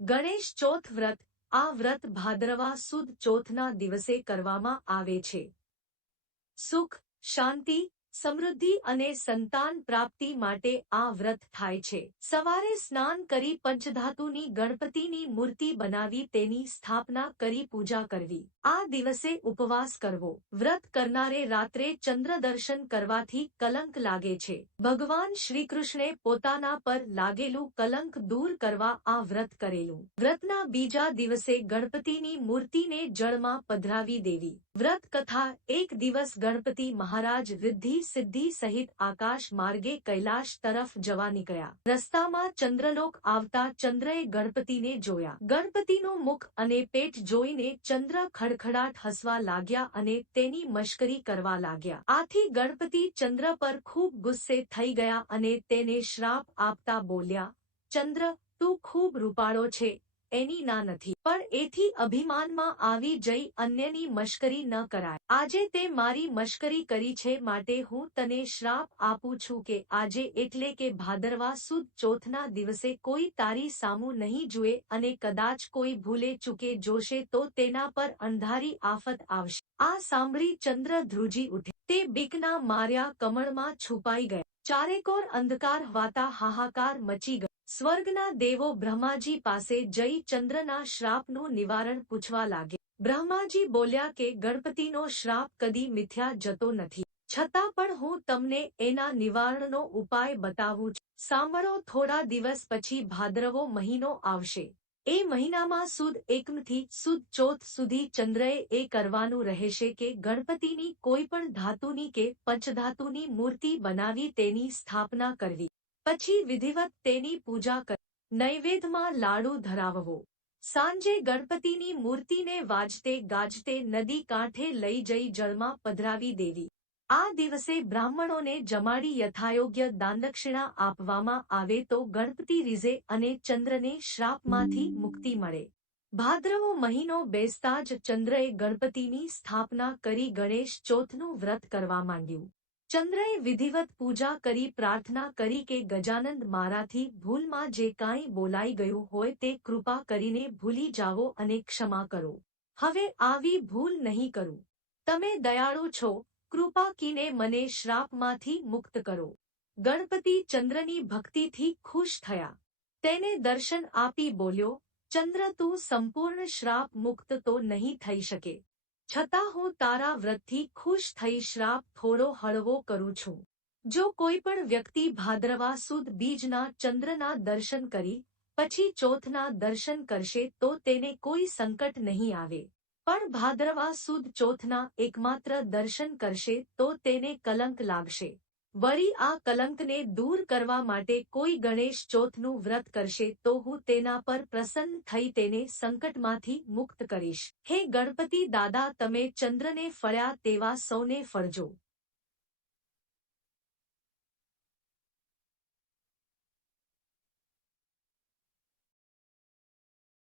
ગણેશ ચોથ વ્રત આ વ્રત ભાદરવા સુદ ચોથના દિવસે કરવામાં આવે છે. સુખ, શાંતિ, સમૃદ્ધિ અને સંતાન પ્રાપ્તિ માટે આ વ્રત થાય છે. સવારે સ્નાન કરી પંચધાતુની ગણપતિની મૂર્તિ બનાવી તેની સ્થાપના કરી પૂજા કરવી. આ દિવસે ઉપવાસ કરવો. વ્રત કરનારે રાત્રે ચંદ્ર દર્શન કરવાથી કલંક લાગે છે. ભગવાન શ્રીકૃષ્ણે પોતાના પર લાગેલું કલંક દૂર કરવા આ વ્રત કરેલું. વ્રતના બીજા દિવસે ગણપતિની મૂર્તિને જળમાં પધરાવી દેવી. વ્રત કથા એક દિવસ ગણપતિ મહારાજ રિદ્ધિ સિદ્ધિ સહિત આકાશ માર્ગે કૈલાશ તરફ જવા નીકળ્યા. રસ્તામાં ચંદ્રલોક આવતા ચંદ્રએ ગણપતિને જોયા. ગણપતિનું મુખ અને પેટ જોઈને ચંદ્ર ખડખડાટ હસવા લાગ્યા અને તેની મશ્કરી કરવા લાગ્યા. આથી ગણપતિ ચંદ્ર પર ખૂબ ગુસ્સે થઈ ગયા અને તેને શ્રાપ આપતા બોલ્યા, ચંદ્ર, તું ખૂબ રૂપાળો છે, એની ના નથી. પણ એથી અભિમાનમાં આવી જઈ અન્યની મશ્કરી ન કરાય. આજે તે મારી મશ્કરી કરી છે માટે હું તને શ્રાપ આપું છું કે આજે એટલે કે ભાદરવા સુદ ચોથના દિવસે કોઈ તારી સામું નહીં જુએ અને કદાચ કોઈ ભૂલે ચૂકે જોશે તો તેના પર અંધારી આફત આવશે. આ સાંભળી ચંદ્ર ધ્રુજી ઉઠે. તે બીકના માર્યા કમળમાં છુપાઈ ગયા. ચારેકોર અંધકાર વાતા હાહાકાર મચી ગયો. સ્વર્ગના દેવો બ્રહ્માજી પાસે જઈ ચંદ્રના શ્રાપનું નિવારણ પૂછવા લાગ્યા. બ્રહ્માજી બોલ્યા કે ગણપતિનો શ્રાપ કદી મિથ્યા જતો નથી, છતાં પણ હું તમને એના નિવારણનો ઉપાય બતાવું છું. સાંભળો. થોડા દિવસ પછી ભાદરવો મહિનો આવશે. એ મહિનામાં સુદ એકમથી સુદ ચોથ સુધી ચંદ્રએ એ કરવાનું રહેશે કે ગણપતિની કોઈ પણ ધાતુની કે પંચધાતુની મૂર્તિ બનાવી તેની સ્થાપના કરવી. પછી વિધિવત તેની પૂજા કરી નૈવેદ્યમાં લાડુ ધરાવવો. સાંજે ગણપતિની મૂર્તિને વાજતે ગાજતે નદી કાંઠે લઈ જઈ જળમાં પધરાવી દેવી. આ દિવસે બ્રાહ્મણોને જમાડી યથાયોગ્ય દાનદક્ષિણા આપવામાં આવે તો ગણપતિ રીઝે અને ચંદ્રને શ્રાપમાંથી મુક્તિ મળે. ભાદ્રવો મહિનો બેસતા જ ચંદ્રએ ગણપતિની સ્થાપના કરી ગણેશ ચોથનું વ્રત કરવા માંડ્યું. ચંદ્રએ વિધિવત પૂજા કરી પ્રાર્થના કરી કે ગજાનંદ મારાથી ભૂલમાં જે કાંઈ બોલાઈ ગયું હોય તે કૃપા કરીને ભૂલી જાઓ અને ક્ષમા કરો. હવે આવી ભૂલ નહીં કરું. તમે દયાળુ છો, કૃપા કીને મને શ્રાપમાંથી મુક્ત કરો. ગણપતિ ચંદ્રની ભક્તિથી ખુશ થયા. તેને દર્શન આપી બોલ્યો, ચંદ્ર, તું સંપૂર્ણ શ્રાપ મુક્ત તો નહીં થઈ શકે, છતાં હું તારા વ્રતથી ખુશ થઈ શ્રાપ થોડો હળવો કરું છું. જો કોઈ પણ વ્યક્તિ ભાદ્રવા સુદ બીજના ચંદ્રના દર્શન કરી પછી ચોથના દર્શન કરશે તો તેને કોઈ સંકટ નહીં આવે. પણ ભાદ્રવા સુદ ચોથના એકમાત્ર દર્શન કરશે તો તેને કલંક લાગશે. વળી આ કલંકને દૂર કરવા માટે કોઈ ગણેશ ચોથનું વ્રત કરશે તો હું તેના પર પ્રસન્ન થઈ તેને સંકટમાંથી મુક્ત કરીશ. હે ગણપતિ દાદા, તમે ચંદ્રને ફળ્યા તેવા સૌને ફળજો.